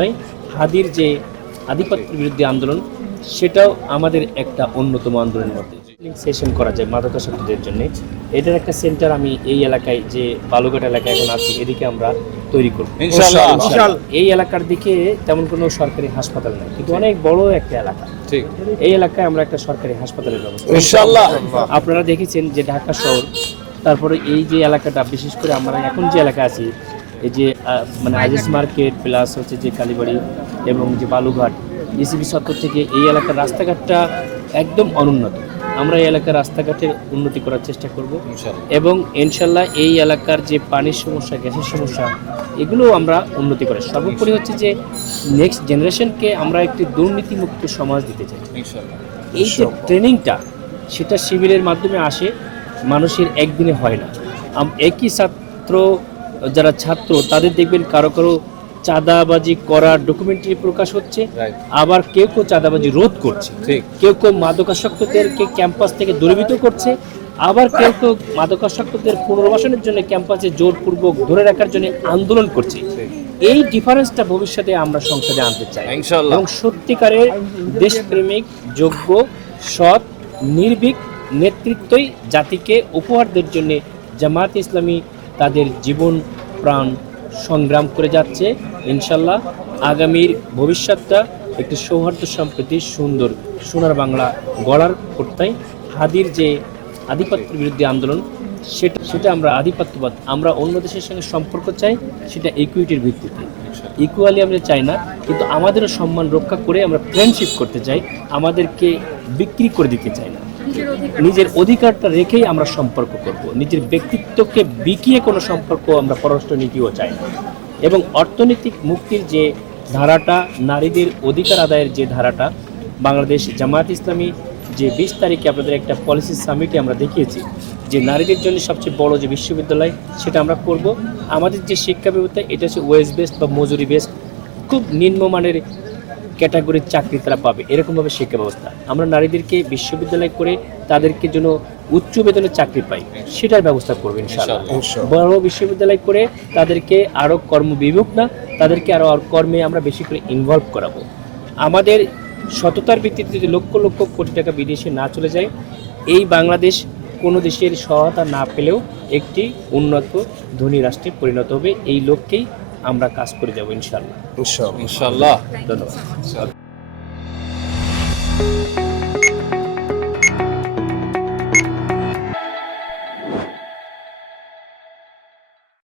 তাই হাদির যে আধিপত্যের বিরুদ্ধে আন্দোলন সেটাও আমাদের একটা অন্যতম আন্দোলনের মধ্যে সেশন করা যায় মাদকাসক্তদের জন্য। এটার একটা সেন্টার আমি এই এলাকায় যে বালুঘাট এলাকায় এখন আছি এদিকে আমরা তৈরি করব ইনশাআল্লাহ। এই এলাকার দিকে তেমন কোনো সরকারি হাসপাতাল নেই, কিন্তু অনেক বড় একটা এলাকা। ঠিক এই এলাকায় আমরা একটা সরকারি হাসপাতালের ব্যবস্থা ইনশাআল্লাহ। আপনারা দেখেছেন যে ঢাকা শহর, তারপরে এই যে এলাকাটা বিশেষ করে আমরা এখন যে এলাকা আছি এই যে মানে আজিজ মার্কেট প্লাস হচ্ছে যে কালীবাড়ি এবং যে বালুঘাট ডিসিপি চত্বর থেকে এই এলাকার রাস্তাঘাটটা একদম অনুন্নত। আমরা এই এলাকার রাস্তাঘাটের উন্নতি করার চেষ্টা করব ইনশাআল্লাহ। এবং ইনশাল্লাহ এই এলাকার যে পানির সমস্যা, গ্যাসের সমস্যা, এগুলোও আমরা উন্নতি করি। সর্বোপরি হচ্ছে যে নেক্সট জেনারেশনকে আমরা একটি দুর্নীতিমুক্ত সমাজ দিতে চাই। ইনশাআল্লাহ। এই যে ট্রেনিংটা সেটা শিবিরের মাধ্যমে আসে, মানুষের একদিনে হয় না। একই যারা ছাত্র তাদের দেখবেন কারো কারো চাঁদাবাজি করার ডকুমেন্টারি প্রকাশ হচ্ছে, রাইট আবার কেউ কেউ চাঁদাবাজি রোধ করছে, ঠিক কেউ কেউ মাদকাসক্তদেরকে ক্যাম্পাস থেকে দূরীভূত করছে, আবার কেউ কেউ মাদকাসক্তদের পুনর্বাসনের জন্য ক্যাম্পাসে জোরপূর্বক ধরে রাখার জন্য আন্দোলন করছে। ঠিক এই ডিফারেন্সটা ভবিষ্যতে আমরা সংসদে আনতে চাই ইনশাআল্লাহ। এবং সত্যিকারের দেশপ্রেমিক, যোগ্য, সৎ, নির্ভীক নেতৃত্বই জাতিকে উপহার দেওয়ার জন্য জামায়াত ইসলামী তাদের জীবন প্রাণ সংগ্রাম করে যাচ্ছে। ইনশাল্লাহ আগামীর ভবিষ্যৎটা একটি সৌহার্দ্য সম্প্রীতি সুন্দর সোনার বাংলা গড়ার প্রত্যয়। হাদির যে আধিপত্যের বিরুদ্ধে আন্দোলন সেটা আমরা আধিপত্যবাদ, আমরা অন্য দেশের সঙ্গে সম্পর্ক চাই, সেটা ইকুইটির ভিত্তিতে। ইকুয়ালি আমরা চাই না, কিন্তু আমাদেরও সম্মান রক্ষা করে আমরা ফ্রেন্ডশিপ করতে চাই, আমাদেরকে বিক্রি করে দিতে চাই না। নিজের অধিকারটা রেখেই আমরা সম্পর্ক করব, নিজের ব্যক্তিত্বকে বিকিয়ে কোনো সম্পর্ক আমরা পররাষ্ট্র নীতিও চাই না। এবং অর্থনৈতিক মুক্তির যে ধারাটা, নারীদের অধিকার আদায়ের যে ধারাটা, বাংলাদেশ জামায়াত ইসলামী যে 20 তারিখে আপনাদের একটা পলিসি সামিটে আমরা দেখিয়েছি যে নারীদের জন্য সবচেয়ে বড় যে বিশ্ববিদ্যালয় সেটা আমরা করব। আমাদের যে শিক্ষা ব্যবস্থা এটা হচ্ছে ওয়েজ বেসড বা মজুরি বেসড, খুব নিম্নমানের ক্যাটাগরির চাকরি তারা পাবে এরকমভাবে শিক্ষা ব্যবস্থা। আমরা নারীদেরকে বিশ্ববিদ্যালয় করে তাদেরকে জন্য উচ্চ বেতনের চাকরি পাই সেটার ব্যবস্থা করবো ইনশাআল্লাহ। বড় বিশ্ববিদ্যালয় করে তাদেরকে আরও কর্মবিমুখ না, তাদেরকে আরও কর্মে আমরা বেশি করে ইনভলভ করাবো। আমাদের সততার ভিত্তিতে যদি লক্ষ লক্ষ কোটি টাকা বিদেশে না চলে যায়, এই বাংলাদেশ কোনো দেশের সহায়তা না পেলেও একটি উন্নত ধনী রাষ্ট্রে পরিণত হবে। এই লক্ষ্যেই আমরা কাজ করে যাব ইনশাআল্লাহ। ইনশাআল্লাহ। ধন্যবাদ।